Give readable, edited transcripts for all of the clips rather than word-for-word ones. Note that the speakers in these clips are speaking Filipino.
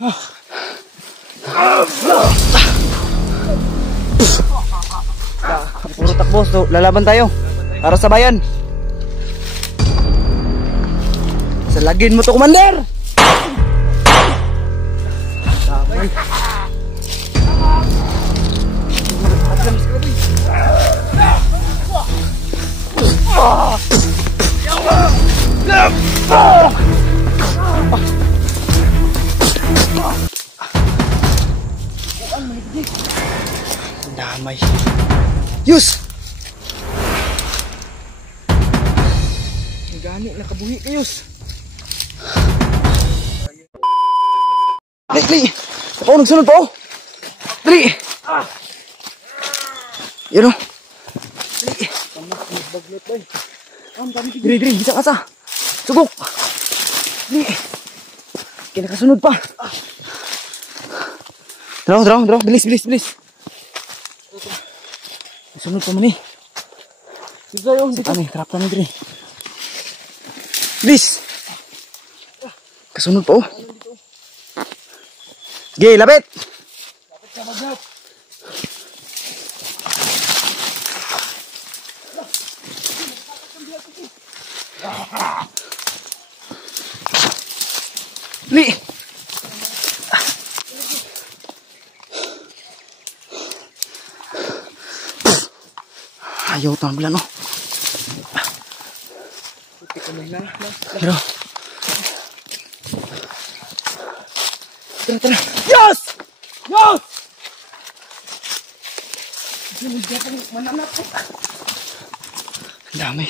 Puro takbo, so lalaban tayo para sa bayan. Salagin mo to, Commander! Damay. Yus! Gani, nakabuhi ka, Yus. Dali! Ako, nagsunod pa, oh! Dali! Yun, oh! Dali! Dali, bisa ka sa! Sugok! Dali! Kinakasunod pa! Draw! Bilis! Sunod pa man eh. Dito yung dito. Ano eh, trap na dito eh. Bilis! Kasunod pa, oh! Sige, lapit! Lapit ka, maglap! Li! Ayaw tambla, no? Pero tara! Yes! Mananap ko. Dami.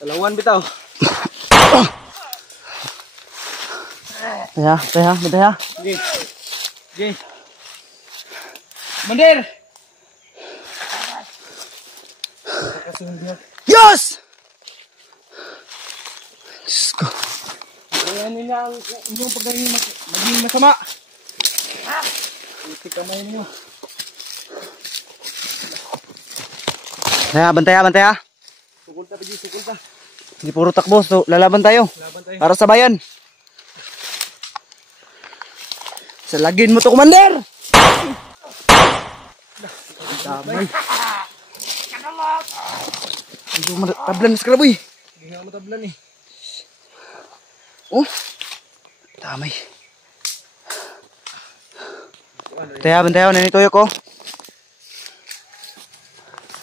Talawan bitaw. Taya. Sige. Mandir! Yes! Diyos ko. Kaya nila ang inyong pagdating maging masama. Iti kamay ninyo. Bantay. Sukul ta. Hindi puro takbo. So, lalaban tayo. Para sa bayan. Salagin mo to, Commander! Damay. Hindi mo matablan na sa kalaboy. Hindi nga matablan eh. Oh. Damay. Bantayan. Nanitoyo ko.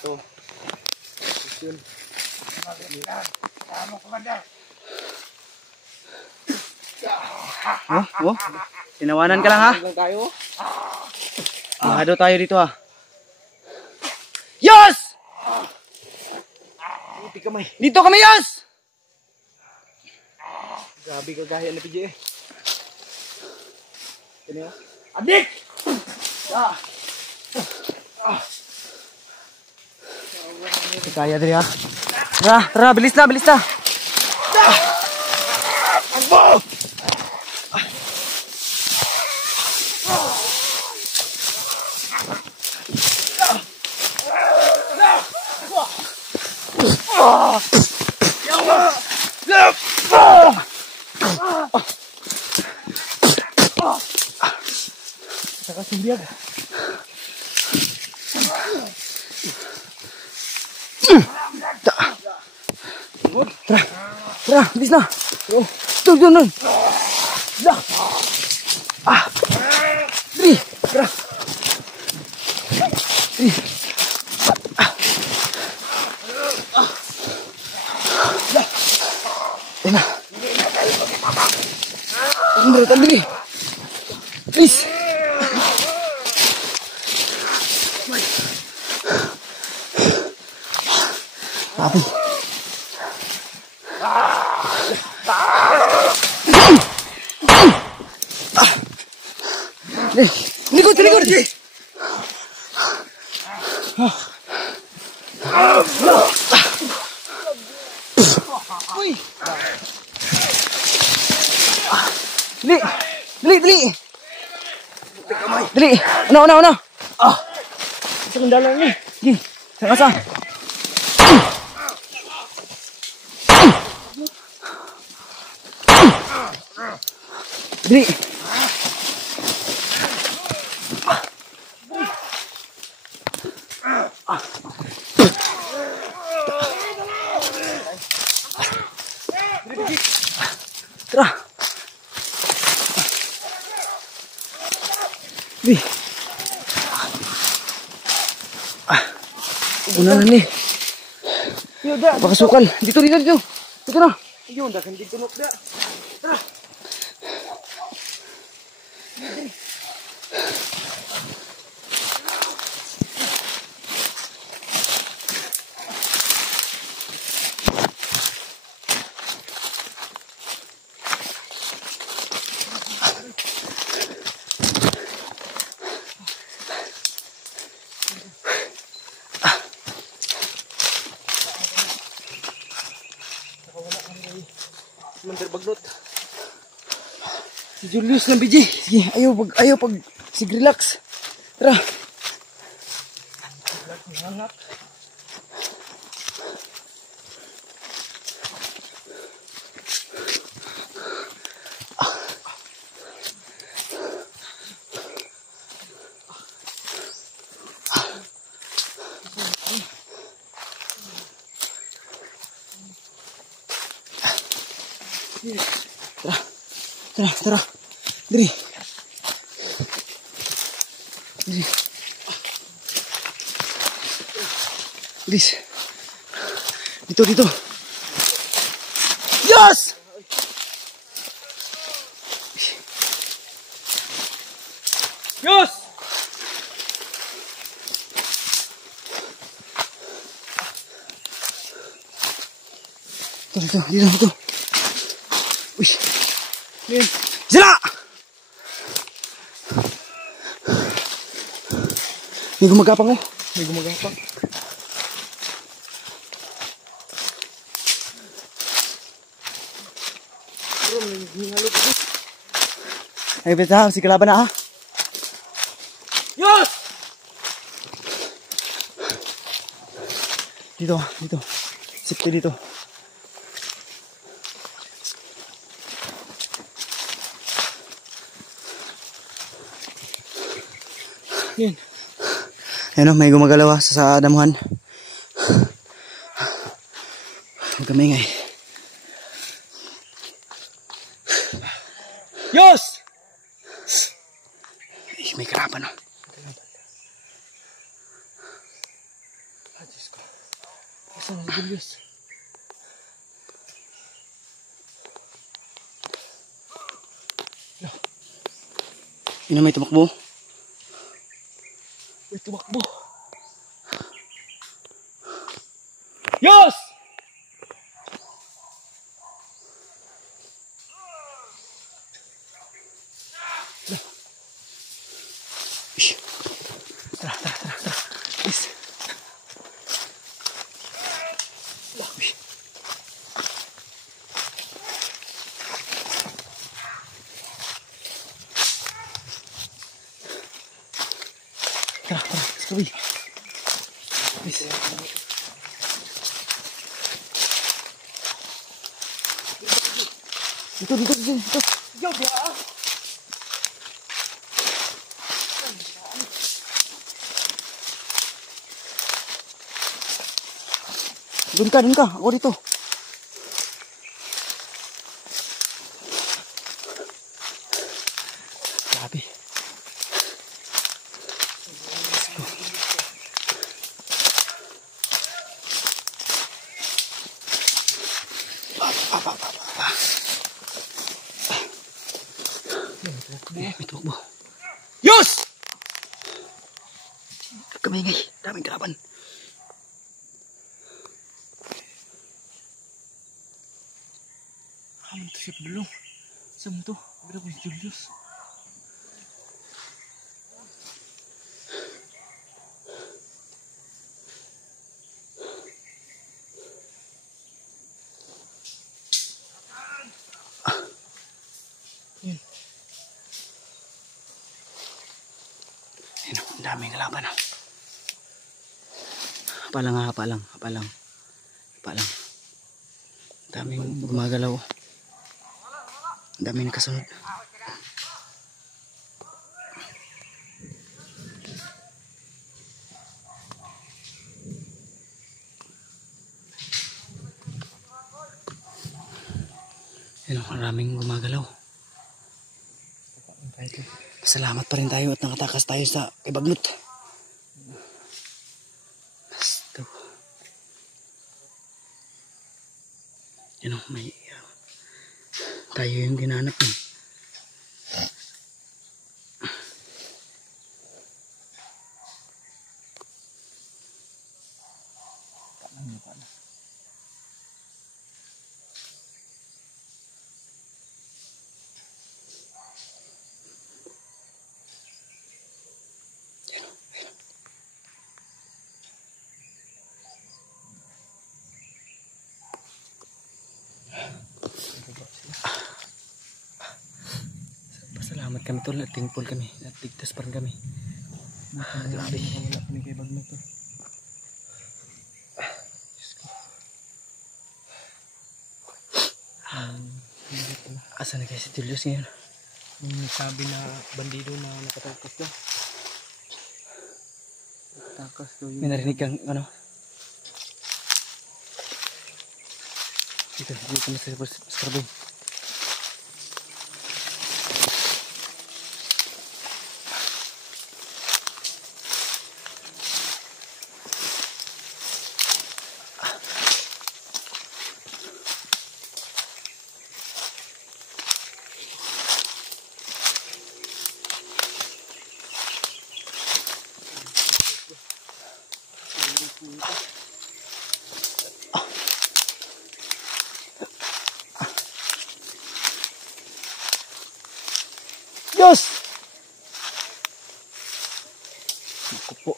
Ito. Oh. Tinawanan ka lang, ha? Mahado tayo dito, ha? Yes! Dito kami, yes! Grabe kagaya na PJ eh. Adik! Kaya diri, ha? Tara, bilis na! Agbo! Sakasimbiag. Tara, bis na. Doon. Dah. Dri, tara. Dri. Ena. Tandri. Please. Api. Likod. Uy. Dali. Ano? Sa mandalang ni. Sige. Sa. Dali. Tara. Dali. Una na ni. Pakasukal. Dito. Dito na. Yun, dagan di tunok da. Tara. Mandir baglot. Si Julius ng BJ. Sige, ayaw pag sige relax. Tara. Hanap. Tara. Diri. Please. Dito. Yes! Yos! Dito. Uy. Yan. Sila! May gumagapang ko. May gumagapang. Bro, may hingalog ko. Ay, beta, si kalaban na ha. Yos! Dito. Sipti dito. Yan. Ayan o, may gumagalawa sa damuhan. Huwag kami ingay. Yos! Ay, may karapan o. Diyos ko. Saan ang Julius? Yun na may tumakbo. May tumakbo. Yos! Ish. Tara. Please. Ish. Tara. Sabi. Please. Dito. Yo, dia. Doon ka. Ako dito. Grabe. Let's go. May tumakbo. Yos! Kamingay. Daming kalaban. Ano to siya padulong? Saan mo to? Agad ako si Julius. Yan. Ayun, ang daming kalaban. Hapalang. Daming gumagalaw. Daming kasunod. Yun, maraming gumagalaw. Salamat pa rin tayo at nakatakas tayo sa Ibagnot. Basta. Yun, may tayo yung ginanap eh. Pasalamat kami tol, thankful kami, natigtas pa rin kami. Grabe. Wala kami kay Bagnot to. Asa na kayo si Julius ngayon? May nagsabi na bandido na nakatakas daw. Takas daw May narinig kang ano? Dito na sa Scarboy. Diyos! Naku po.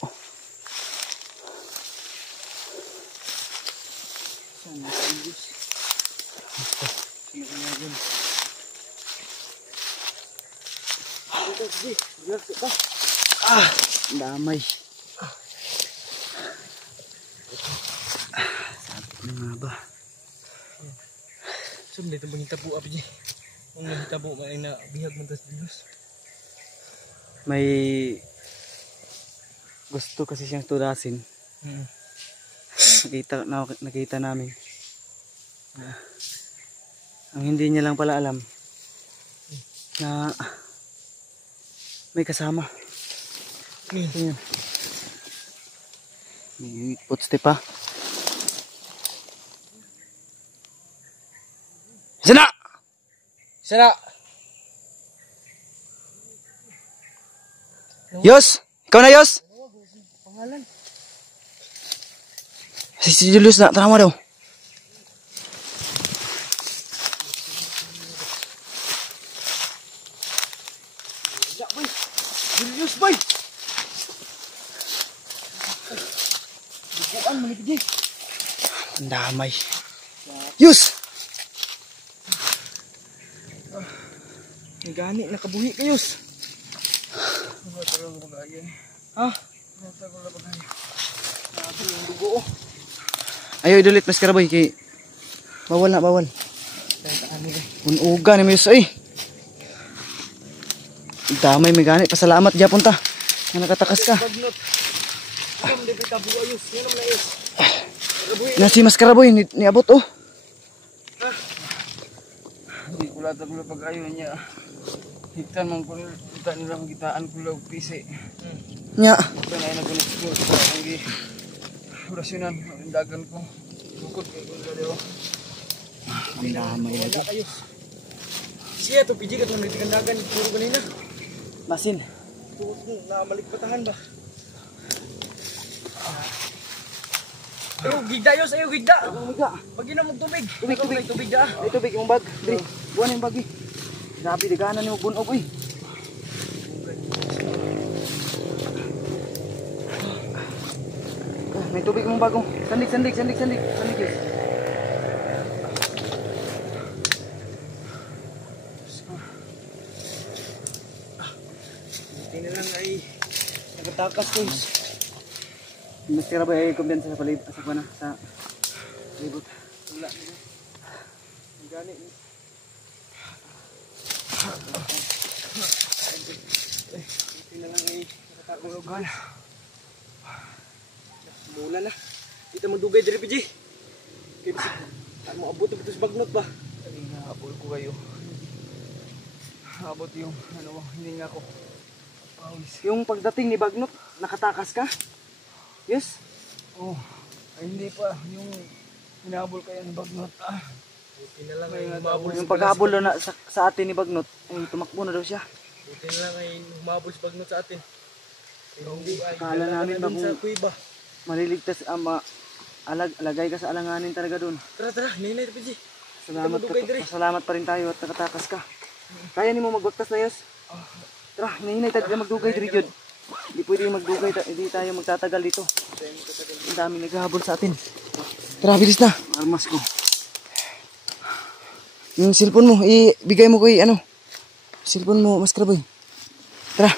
Sana sa Diyos. Sana na yun. Dito, sige. Relax ka. Damay. Sakit na nga ba? Saan dito bang hitabo abi? Kung nahitabo man ay nabihag man tas Diyos. May gusto kasi siyang tulasin. Nakita namin. Ang hindi niya lang pala alam na may kasama. Ayan. May footstep pa. Sana! Sana! Yos! Ikaw na, Yos! Pangalan? Si Julius na, tara mo daw. Ya, boy! Julius, boy! Bukuan, manipid. Ang damay. Yos! Gani, nakabuhi kayos. Ha? Yung dugo. Ayaw idulit, Mas Karaboy. Kay... Bawal na, bawal. Unuga ni Yos, ay. Damay, may gani. Pasalamat, Japon ta. Na nakatakas ka. Bagnot. Kam di pita buo ayos. Yan naman ayos. Na si Mas Karaboy, niabot, oh. Hindi ko lahat ako pag-ayon niya. Higtan man ko kita nila magitaan ko lang pisi. Nya. Ito na yung nagulit ko sa ang orasyonan. Ang dagan ko. Bukod ko kung galiw. Ang damay lagi. Ayos. Siya to piji ka itong nagtikandagan. Puro kanina. Masin. Tuot mo na maligpatahan ba? Pero gigda yos. Ayaw gigda. Pag-inom mong tubig. Tubig da. Ay, tubig yung bag. Dri. Buwan yung bag, eh. Grabe, diganan yung bunog, eh. May tubig mong bagong. Sandik, yes. Hindi na lang ay nakatakas ko. Mas Karaboy ay kumpiyansa sa palibot. Sa kuwana, sa palibot. Wala nila. Ang gani. Hindi na lang ay nakatakulogan. Mula na. Kita mo dugay diri PG. Kaya bisik. Ano mo abot ito sa Bagnot ba? habol ko kayo. Abot yung hininga ko. Pawis. Yung pagdating ni Bagnot, nakatakas ka? Yes? Oh, ay hindi pa. Yung hinabol kayo ng Bagnot. Buti na lang May ay humabol humabol Yung paghabol na sa atin ni Bagnot, ay tumakbo na daw siya. Buti na lang ay humabol si Bagnot sa atin. Hindi ay Akala namin ba dun sa kung kuiba. maliligtas, alagay ka sa alanganin talaga doon. Tara, ninay Pidji. Salamat pa rin tayo at nakatakas ka. Kaya ni mo magbagtas na yos? Tara, hinahinay tayo magdugay diri jud. Hindi pwede magdugay, hindi tayo magtatagal dito. Ang dami naghahabol sa atin. Tara, bilis na. Armas ko. Yung cellphone mo, ibigay mo ko cellphone mo, Mas Kraboy. Tara.